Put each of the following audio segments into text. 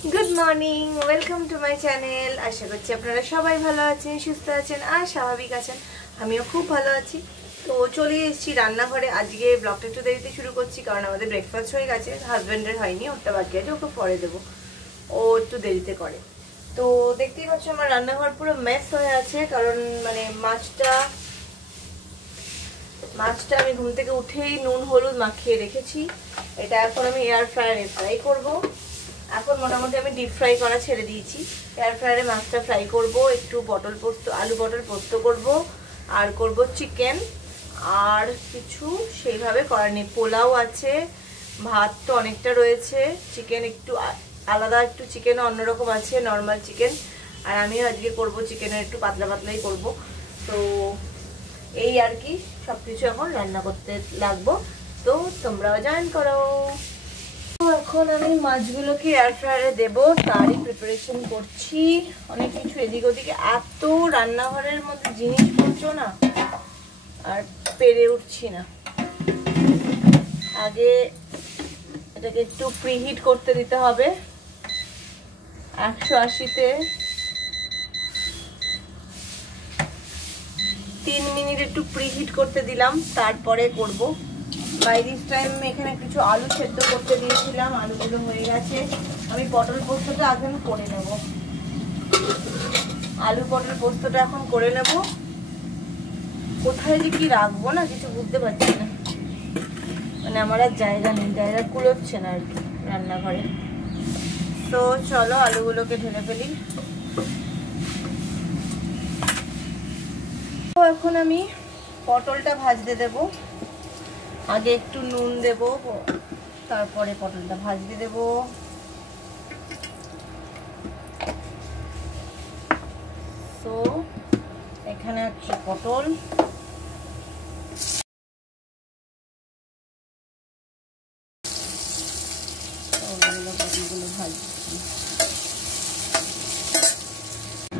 Good morning welcome to my channel. आशा करছি আপনারা সবাই ভালো আছেন, সুস্থ আছেন আর স্বাভাবিক আছেন। আমিও খুব ভালো আছি। তো চলে এসেছি রান্নাঘরে। আজকে ব্লগটা একটু দেরিতে শুরু করছি কারণ আমাদের ব্রেকফাস্ট হয়ে গেছে, হাজবেন্ডের হয়নি, ওটা বাকি আছে, ওকে পরে দেবো, ও একটু দেরিতে করে। তো দেখতেই পাচ্ছ আমার রান্নাঘর পুরো মেস হয়ে আছে কারণ মানে মাছটা আমি ঘুম থেকে উঠেই নুন হলুদ মাখিয়ে রেখেছি। এটা এখন আমি এয়ার ফ্রায়ারে ফ্রাই করবো। এখন মোটামুটি আমি ডিপ ফ্রাই করা ছেড়ে দিয়েছি। এয়ার ফ্রায়ারে মাছটা ফ্রাই করব, একটু আলু পটল পোস্ত করব, আর করব চিকেন। আর কিছু সেইভাবে করার নেই। পোলাও আছে, ভাত তো অনেকটা রয়েছে, চিকেন একটু আলাদা, একটু চিকেনও অন্যরকম আছে, নর্মাল চিকেন। আর আমিও আজকে করব চিকেনের একটু পাতলা পাতলাই করব। তো এই আর কি সব কিছু এখন রান্না করতে লাগবো। তো তোমরাও জয়েন করো। এখন আমি মাছগুলোকে এয়ার ফ্রায়ারে দেবো, তারই প্রিপারেশন করছি। অনেক কিছু এদিক ওদিকে, এত রান্নাঘরের মধ্যে জিনিসপত্র না, আর পেরে উঠছি না। আগে এটাকে একটু প্রিহিট করতে দিতে হবে 180-তে 3 মিনিট একটু প্রিহিট করতে দিলাম, তারপরে করব। বাই দিস টাইম এখানে কিছু আলু সেদ্ধ করতে দিয়েছিলাম, আলুগুলো হয়ে গেছে। আমি পটল পোস্তটা এখন করে নেব, আলু পটল পোস্তটা এখন করে নেব। কোথায় যে কি রাখবো না কিছু বুঝতে পারছি না, মানে আমার আর জায়গা নেই, জায়গা কুলোচ্ছে না আর কি রান্নাঘরে। তো চলো আলুগুলোকে ঢেলে ফেলি। তো এখন আমি পটলটা ভাজতে দেবো। আগে একটু নুন দেব, তারপরে পটলটা ভাজতে দেব। তো এখানে আছে পটল,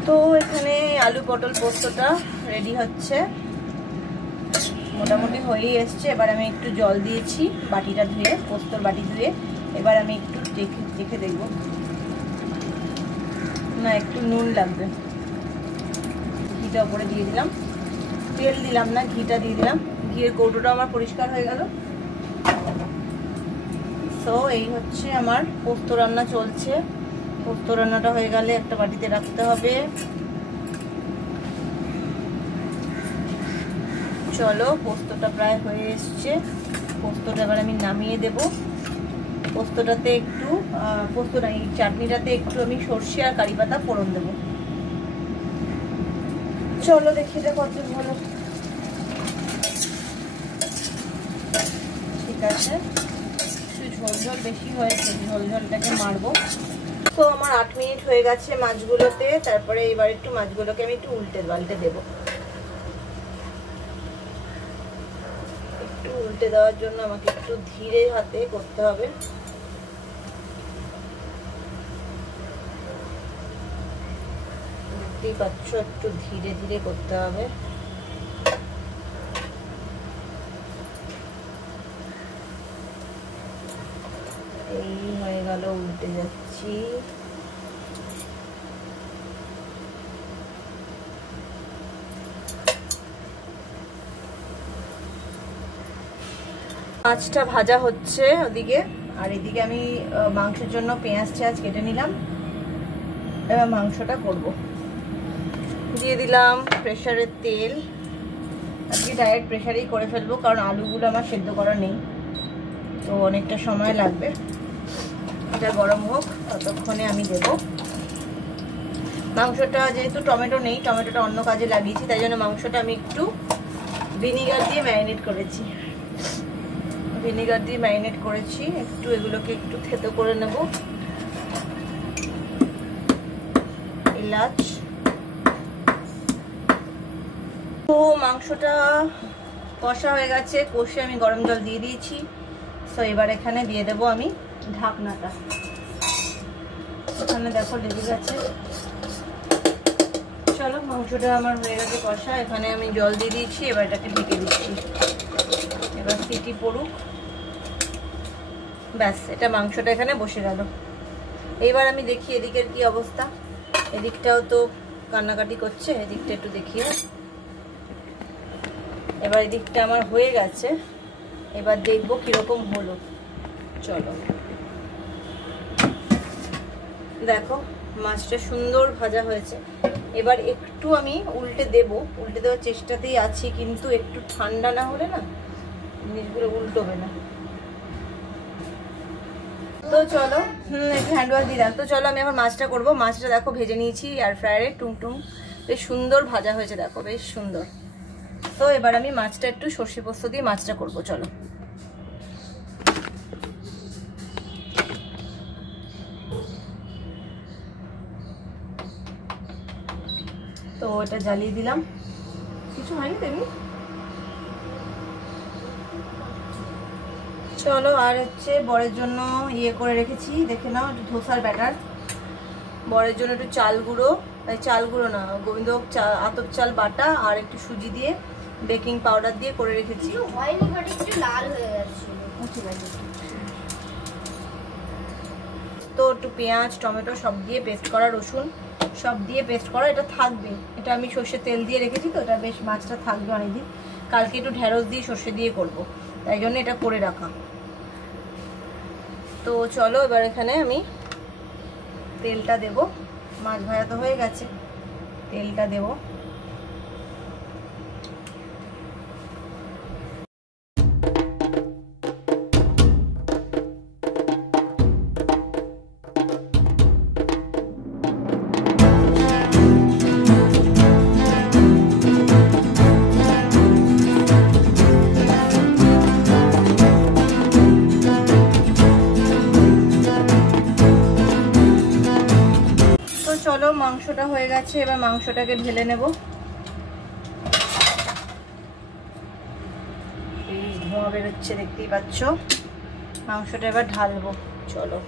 তো এখানে আলু পটল পোস্তটা রেডি হচ্ছে, মোটামুটি হয়েই এসছে। এবার আমি একটু জল দিয়েছি বাটিটা ধুয়ে, পোস্তর বাটি ধুয়ে। এবার আমি একটু দেখে দেখব, না একটু নুন লাগবে। ঘিটা উপরে দিয়ে দিলাম, তেল দিলাম না, ঘিটা দিয়ে দিলাম। ঘিয়ের কৌটোটা আমার পরিষ্কার হয়ে গেল। তো এই হচ্ছে আমার পোস্ত রান্না চলছে। পোস্ত রান্নাটা হয়ে গেলে একটা বাটিতে রাখতে হবে। চলো পোস্তটা প্রায় হয়ে এসছে, পোস্তটা এবার আমি নামিয়ে দেব। পোস্তটাতে একটু এই চাটনিটাতে একটু আমি সর্ষে আর কারি পাতা ফোড়ন দেবো। চলো দেখি এটা কত ভালো। ঠিক আছে, একটু ঝোল বেশি হয়েছে, ঝোলটাকে মারবো। তো আমার 8 মিনিট হয়ে গেছে মাছগুলোতে। তারপরে এবার একটু মাছগুলোকে আমি একটু উল্টে দেবো। উল্টে দেওয়ার জন্য আমাকে একটু ধীরে হাতে করতে হবে। দেখতেই পাচ্ছ একটু ধীরে ধীরে করতে হবে। এই হয়ে গেল, উল্টে যাচ্ছি। মাছটা ভাজা হচ্ছে ওদিকে, আর এদিকে আমি মাংসের জন্য পেঁয়াজ কেটে নিলাম। এবার মাংসটা করব। দিয়ে দিলাম প্রেসারের তেল। আজকে ডাইরেক্ট প্রেসারেই করে ফেলবো কারণ আলুগুলো আমার সেদ্ধ করা নেই, তো অনেকটা সময় লাগবে। এটা গরম হোক, ততক্ষণে আমি দেব মাংসটা। যেহেতু টমেটো নেই, টমেটোটা অন্য কাজে লাগিয়েছি, তাই জন্য মাংসটা আমি একটু ভিনিগার দিয়ে ম্যারিনেট করেছি। একটু এগুলোকে একটু থেতো করে নেব। এলাচ। তো মাংসটা কষা হয়ে গেছে, কষে আমি গরম জল দিয়ে দিয়েছি। তো এবার এখানে দিয়ে দেব আমি ঢাকনাটা। এখানে দেখো লেগে গেছে। চলো মাংসটা আমার হয়ে গেছে কষা, এখানে আমি জল দিয়ে দিয়েছি। এবার এটাকে ঢেকে দিচ্ছি, এবার সিটি পড়ুক। ব্যাস, এটা মাংসটা এখানে বসে গেল। এইবার আমি দেখি এদিকের কি অবস্থা। এদিকটাও তো কান্নাকাটি করছে, এদিকটা একটু দেখিও। এবার এদিকটা আমার হয়ে গেছে, এবার দেখবো কিরকম হলো। চলো দেখো মাছটা সুন্দর ভাজা হয়েছে। এবার একটু আমি উল্টে দেব, উল্টে দেওয়ার চেষ্টাতেই আছি, কিন্তু একটু ঠান্ডা না হলে না জিনিসগুলো উল্টোবে না। তো চলো একটু হ্যান্ড ওয়াশ দিয়ে দাও। তো চলো আমি এখন মাছটা করবো। মাছটা দেখো ভেজে নিয়েছি এয়ার ফ্রায়ারে, টুংটুং বেশ সুন্দর ভাজা হয়েছে, দেখো বেশ সুন্দর। তো এবার আমি মাছটা একটু সর্ষে পোস্ত দিয়ে মাছটা করবো। চলো তো এটা জ্বালিয়ে দিলাম, কিছু হয়নি তেমনি। চলো আর হচ্ছে বরের জন্য ইয়ে করে রেখেছি, দেখে নাও, একটু ধোসার ব্যাটার। বরের জন্য একটু চাল গুঁড়ো, চাল গুঁড়ো না, গোবিন্দভোগ আতপ চাল বাটা আর একটু সুজি দিয়ে বেকিং পাউডার দিয়ে করে রেখেছি। হয়নি বাট একটু লাল হয়ে গেছে। ঠিক আছে। তো একটু পেঁয়াজ টমেটো সব দিয়ে পেস্ট করা, রসুন সব দিয়ে পেস্ট করা, এটা থাকবে। এটা আমি সর্ষের তেল দিয়ে রেখেছি, তো এটা বেশ মাছটা থাকবে অনেকদিন। কালকে একটু ঢেঁড়স দিয়ে সর্ষে দিয়ে করব, তাই জন্য এটা করে রাখা। তো চলো এবার এখানে আমি তেলটা দেব। মাছ ভাজা তো হয়ে গেছে, তেলটা দেব। চলো মাংসটা হয়ে গেছে, এবার মাংসটাকে ঢেলে নেব। এই ধোঁয়া বেরোচ্ছে দেখতেই পাচ্ছ। মাংসটা এবার ঢালবো। চলো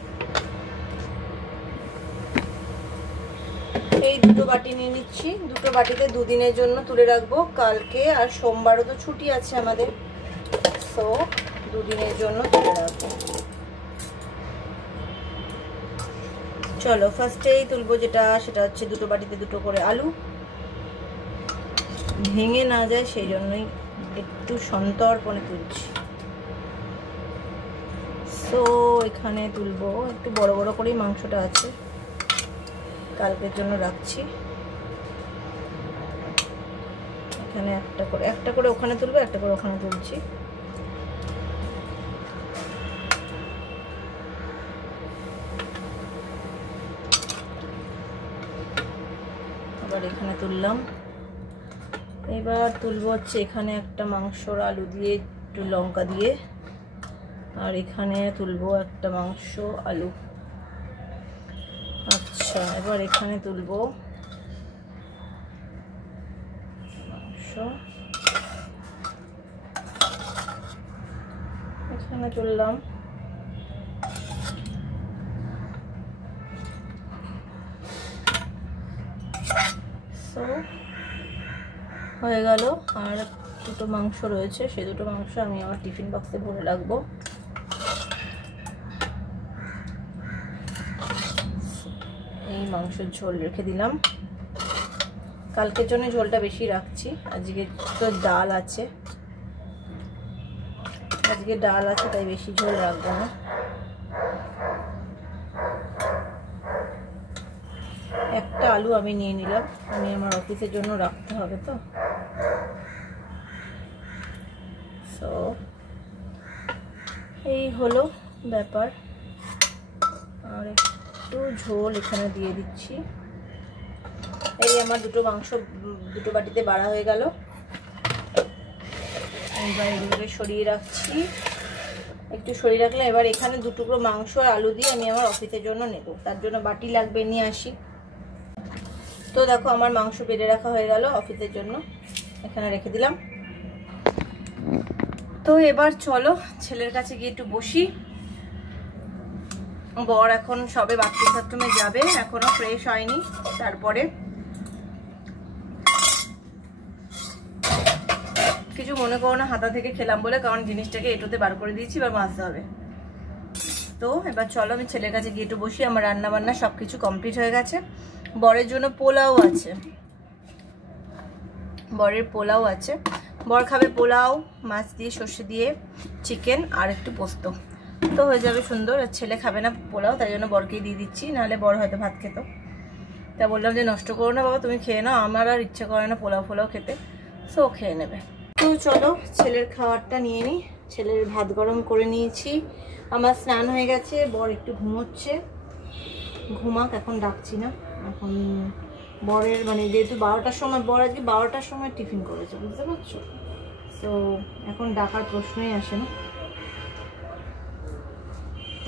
এই দুটো বাটি নিয়ে নিচ্ছি, দুটো বাটিতে দুদিনের জন্য তুলে রাখবো। কালকে আর সোমবারও তো ছুটি আছে আমাদের, তো দুদিনের জন্য তুলে রাখবো। চলো ফার্স্টেই তুলবো যেটা, সেটা হচ্ছে দুটো বাটিতে দুটো করে আলু, ভেঙে না যায় সেই জন্যই একটু সন্তর্পণে তুলছি। তো এখানে তুলবো, একটু বড় বড় করেই মাংসটা আছে, কালকের জন্য রাখছি। এখানে একটা করে ওখানে তুলবো, একটা করে ওখানে তুলছি। আবার এখানে তুললাম। এবার তুলবো হচ্ছে এখানে একটা মাংসর আলু দিয়ে একটু লঙ্কা দিয়ে, আর এখানে তুলবো একটা মাংস আলু। আচ্ছা এবার এখানে তুলবো মাংস, এখানে তুললাম। সো হয়ে গেল। আর দুটো মাংস রয়েছে, সেই দুটো মাংস আমি আমার টিফিন বক্সে ভরে রাখবো। এই মাংসের ঝোল রেখে দিলাম, কালকের জন্য ঝোলটা বেশি রাখছি। আজকে তো ডাল আছে, তাই বেশি ঝোল রাখবো না। একটা আলু আমি নিয়ে নিলাম, আমি আমার অফিসের জন্য রাখতে হবে তো। সো এই হলো ব্যাপার। আর একটু ঝোল এখানে দিয়ে দিচ্ছি। এই আমার দুটো মাংস দুটো বাটিতে বাড়া হয়ে গেল। এবার এগুলোকে সরিয়ে রাখছি, একটু সরিয়ে রাখলাম। এবার এখানে দু টুকরো মাংস আর আলু দিয়ে আমি আমার অফিসের জন্য নেব, তার জন্য বাটি লাগবে, নিয়ে আসি। তো দেখো আমার মাংস বেড়ে রাখা হয়ে গেল অফিসের জন্য, এখানে রেখে দিলাম। তো এবার চলো ছেলের কাছে গিয়ে একটু বসি। বর এখন সবে বাথরুমে যাবে, এখনো ফ্রেশ হয়নি। তারপরে কিছু মনে করো না হাতা থেকে খেলাম বলে, কারণ জিনিসটাকে এটোতে বার করে দিয়েছি, এবার মাজতে হবে। তো এবার চলো আমি ছেলের কাছে গিয়ে একটু বসি। আমার রান্না বান্না সব কিছু কমপ্লিট হয়ে গেছে। বরের জন্য পোলাও আছে, বরের পোলাও আছে। বর খাবে পোলাও, মাছ দিয়ে সর্ষে দিয়ে চিকেন আর একটু পোস্ত, তো হয়ে যাবে সুন্দর। আর ছেলে খাবে না পোলাও, তাই জন্য বরকেই দিয়ে দিচ্ছি, নাহলে বর হয়তো ভাত খেত। তা বললাম যে নষ্ট করো না বাবা, তুমি খেয়ে নাও, আমার আর ইচ্ছে করে না পোলাও ফোলাও খেতে, সো খেয়ে নেবে। তো চলো ছেলের খাবারটা নিয়ে নিই। ছেলের ভাত গরম করে নিয়েছি, আমার স্নান হয়ে গেছে, বর একটু ঘুমোচ্ছে, ঘুমাক, এখন ডাকছি না। এখন বরের মানে যেহেতু 12টার সময়, বর আজকে 12টার সময় টিফিন করেছে, বুঝতে পারছো, তো এখন ডাকার প্রশ্নই আসে না।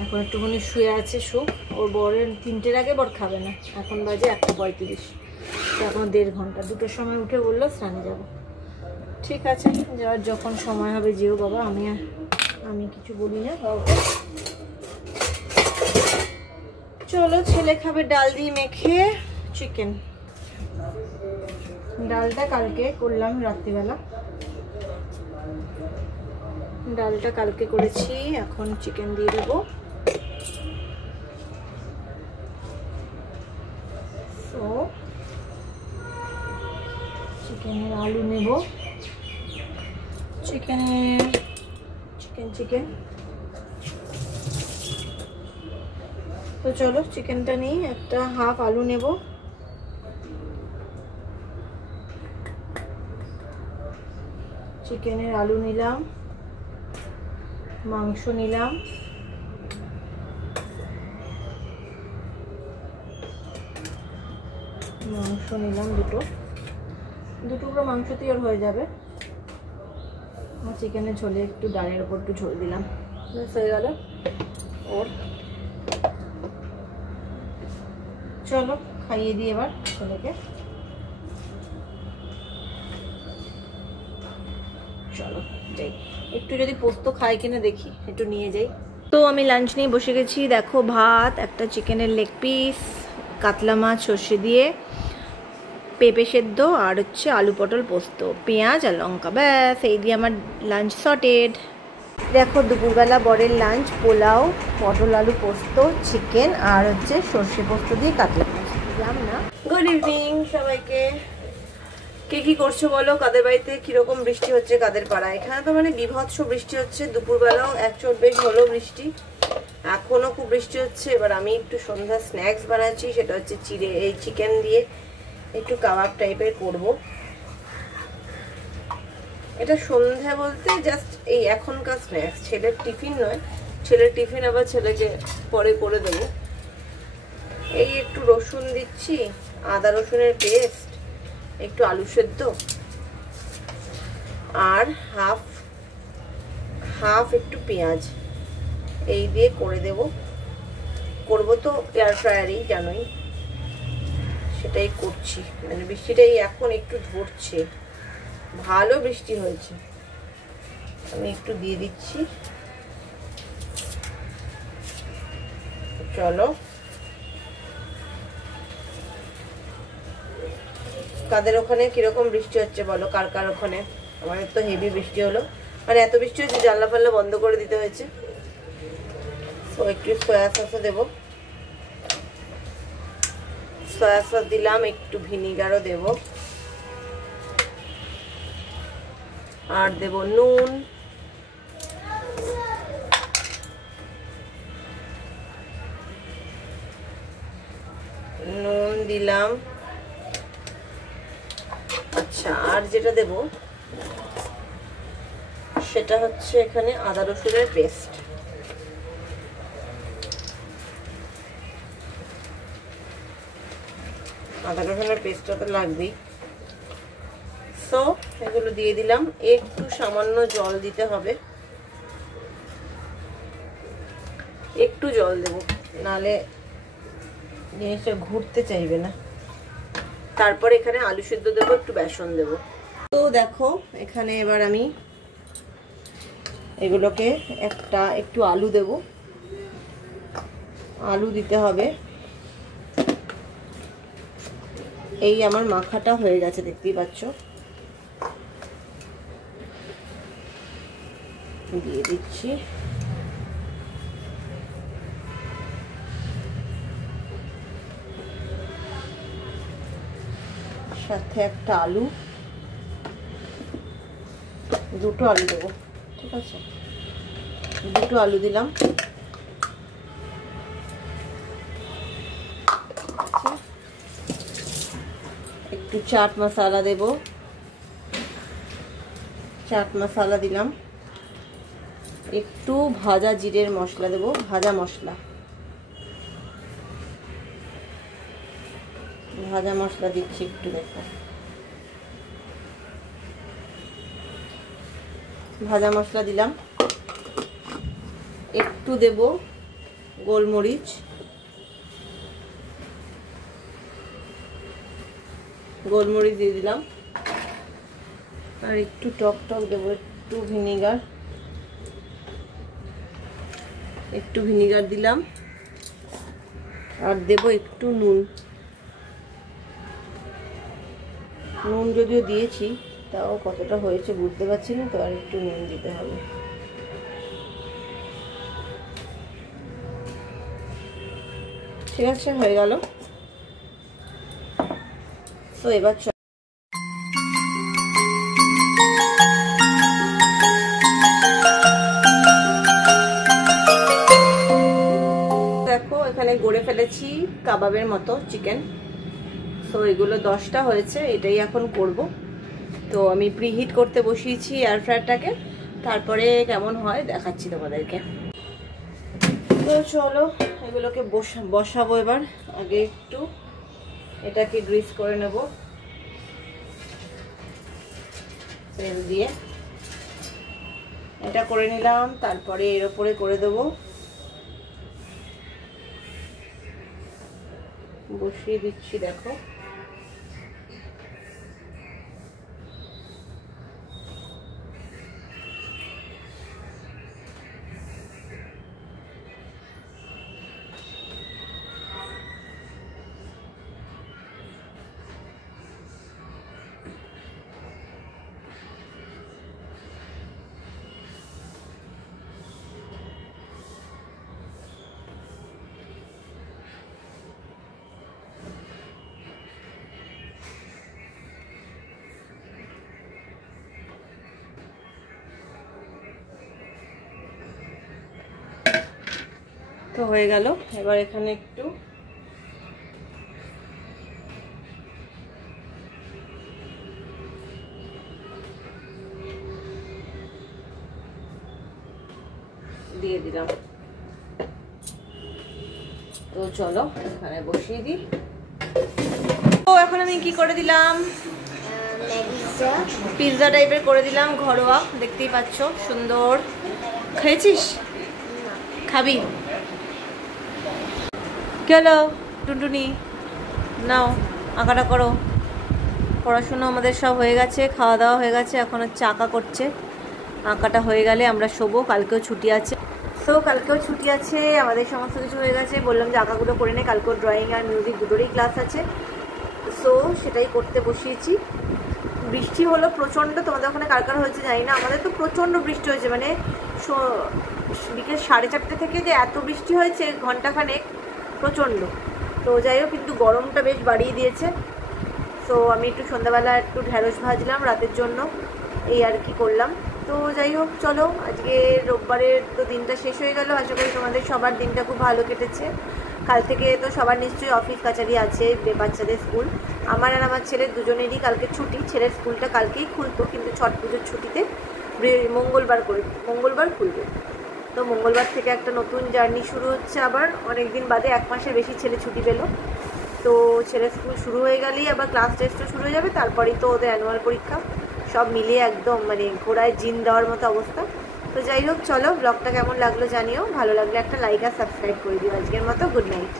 এখন একটুখানি শুয়ে আছে, শুক। ওর বরের 3টের আগে বর খাবে না, এখন বাজে 1:35, তো এখন 1.5 ঘন্টা। 2টোর সময় উঠে বললো স্নানে যাব। ঠিক আছে, যাওয়ার যখন সময় হবে যেও বাবা, আমি কিছু বলি না কাউকে। চলো ছেলে খাবে ডাল দিয়ে মেখে চিকেন। ডালটা কালকে করলাম রাত্রিবেলা, ডালটা কালকে করেছি, এখন চিকেন দিয়ে দেবো। তো চিকেনের আলু নেব, চিকেন তো চলো চিকেনটা নিই, একটা হাফ আলু নেব, চিকেনের আলু নিলাম, মাংস নিলাম, দু টুকরো মাংসতেই ওর হয়ে যাবে। চিকেনের ঝোলে একটু ডালের উপর একটু ঝোল দিলাম, হয়ে গেল ওর। চলো খাইয়ে দিই এবার ছেলেকে। চলো যাই, একটু যদি পোস্ত খাই কিনা দেখি, একটু নিয়ে যাই। তো আমি লাঞ্চ নিয়ে বসে গেছি, দেখো ভাত, একটা চিকেনের লেগ পিস, কাতলা মাছ সর্ষে দিয়ে, পেঁপে সেদ্ধ, আর হচ্ছে আলু পটল পোস্ত, পেঁয়াজ আর লঙ্কা, ব্যাস এই দিয়ে আমার লাঞ্চ সর্টেড। দেখো দুপুরবেলা বরের লাঞ্চ, পোলাও, পটল আলু পোস্ত, চিকেন আর হচ্ছে সর্ষে পোস্ত দিয়ে কাতলা মাছ। দিলাম না। গুড ইভিনিং সবাইকে। কে কি করছো বলো, কাদের বাড়িতে কিরকম বৃষ্টি হচ্ছে, কাদের পাড়ায়। এখানে তো মানে বিভৎস বৃষ্টি হচ্ছে, দুপুরবেলাও এক চোট বেশ হলো বৃষ্টি, এখনো খুব বৃষ্টি হচ্ছে। এবার আমি একটু সন্ধ্যা স্ন্যাক্স বানাচ্ছি, সেটা হচ্ছে এই চিকেন দিয়ে একটু কাবাব টাইপের করব। এটা সন্ধ্যা বলতে জাস্ট এই এখনকার স্ন্যাক্স, ছেলের টিফিন নয়, ছেলের টিফিন আবার ছেলেকে পরে করে দেবো। এই একটু রসুন দিচ্ছি, আদা রসুনের পেস্ট, একটু আলু সেদ্ধ আর হাফ একটু পেঁয়াজ, এই দিয়ে করে দেব। করবো তো এয়ার ফ্রায়ারেই, জানোই, সেটাই করছি। মানে বৃষ্টিটাই এখন একটু ধরছে, ভালো বৃষ্টি হয়েছে। আমি একটু দিয়ে দিচ্ছি। চলো কাদের ওখানে কিরকম বৃষ্টি হচ্ছে বলো, কার কার ওখানে। আমাদের তো হেভি বৃষ্টি হলো, মানে এত বৃষ্টি হচ্ছে জানলা ফাল্লা বন্ধ করে দিতে হয়েছে। তো একটু সয়া সসও দেবো, সয়া সস দিলাম, একটু ভিনিগারও দেব, আর দেব নুন, দিলাম। আচ্ছা, আর যেটা দেব সেটা হচ্ছে এখানে আদা রসুনের পেস্ট। আদা রসুনের পেস্টটা তো লাগবেই। সো এগুলো দিয়ে দিলাম, একটু সামান্য জল দিতে হবে, একটু জল দেব, নালে জিনিসটা ঘুরতে চাইবে না। তারপর এখানে আলু সিদ্ধ দেবো, একটু বেসন দেব। তো দেখো এখানে এবার আমি এগুলোকে একটু আলু দেব, আলু দিতে হবে। এই আমার মাখাটা হয়ে গেছে, দেখতেই পাচ্ছ। দিয়ে দিচ্ছি সাথে একটা আলু, দুটো আলু দেবো, ঠিক আছে, দুটো আলু দিলাম। একটু চাট মশলা দেব, চাট মশলা দিলাম। একটু ভাজা জিরের মশলা দেব, ভাজা মশলা, ভাজা মশলা দিচ্ছি একটু, দেখো ভাজা মশলা দিলাম। একটু দেব গোলমরিচ, গোলমরিচ দিয়ে দিলাম। আর একটু টক টক দেবো, একটু ভিনিগার, একটু ভিনিগার দিলাম। আর দেব একটু নুন, নুন যদিও দিয়েছি তাও কতটা হয়েছে বুঝতে পারছি না, তো আর একটু নুন দিতে হবে। ঠিক আছে, হয়ে গেল। তো এবার দেখো এখানে গড়ে ফেলেছি কাবাবের মতো চিকেন। তো এগুলো 10টা হয়েছে, এটাই এখন করব। তো আমি প্রিহিট করতে বসিয়েছি এয়ার ফ্রায়ারটাকে, তারপরে কেমন হয় দেখাচ্ছি তোমাদেরকে। তো চলো এগুলোকে বসাবো এবার। আগে একটু এটাকে গ্রিস করে নেব তেল দিয়ে, এটা করে নিলাম। তারপরে এর উপরে করে দেবো, বসিয়ে দিচ্ছি, দেখো তো হয়ে গেল। এবার এখানে একটু দিয়ে দিলাম। তো চলো এখানে বসিয়ে দিই। তো এখন আমি কি করে দিলাম, পিৎজা টাইপের করে দিলাম, ঘরোয়া, দেখতেই পাচ্ছ সুন্দর। খেয়েছিস? খাবি? কি হলো টুনটুনি, নাও আঁকাটা করো। পড়াশুনো আমাদের সব হয়ে গেছে, খাওয়া দাওয়া হয়ে গেছে, এখন হচ্ছে আঁকা করছে। আঁকাটা হয়ে গেলে আমরা শোবো, কালকেও ছুটি আছে। তো কালকেও ছুটি আছে, আমাদের সমস্ত কিছু হয়ে গেছে। বললাম যে আঁকাগুলো করে নে, কালকেও ড্রয়িং আর মিউজিক দুটোরই ক্লাস আছে। সো সেটাই করতে বসিয়েছি। বৃষ্টি হলো প্রচণ্ড, তোমাদের ওখানে কার কার হয়েছে জানি না, আমাদের তো প্রচণ্ড বৃষ্টি হয়েছে। মানে বিকেল 4:30 থেকে যে এত বৃষ্টি হয়েছে ঘন্টাখানেক, প্রচণ্ড। তো যাই হোক, কিন্তু গরমটা বেশ বাড়িয়ে দিয়েছে। তো আমি একটু সন্ধ্যাবেলা একটু ঢ্যাঁড়স ভাজলাম রাতের জন্য, এই আর কি করলাম। তো যাই হোক চলো, আজকে রোববারের তো দিনটা শেষ হয়ে গেল। আশা করি তোমাদের সবার দিনটা খুব ভালো কেটেছে। কাল থেকে তো সবার নিশ্চয়ই অফিস কাছারি আছে, বাচ্চাদের স্কুল। আমার আর আমার ছেলের দুজনেরই কালকে ছুটি। ছেলের স্কুলটা কালকেই খুলতো, কিন্তু ছট পুজোর ছুটিতে মঙ্গলবার খুলবে। তো মঙ্গলবার থেকে একটা নতুন জার্নি শুরু হচ্ছে আবার, অনেক দিন বাদে, 1 মাসের বেশি ছেলে ছুটি পেল। তো ছেলের স্কুল শুরু হয়ে গেলেই আবার ক্লাস টেস্টও শুরু হয়ে যাবে, তারপরেই তো ওদের অ্যানুয়াল পরীক্ষা। সব মিলিয়ে একদম মানে ঘোড়ায় জিন দেওয়ার মতো অবস্থা। তো যাই হোক চলো, ব্লগটা কেমন লাগলো জানিও, ভালো লাগলে একটা লাইক আর সাবস্ক্রাইব করে দিও। আজকের মতো গুড নাইট।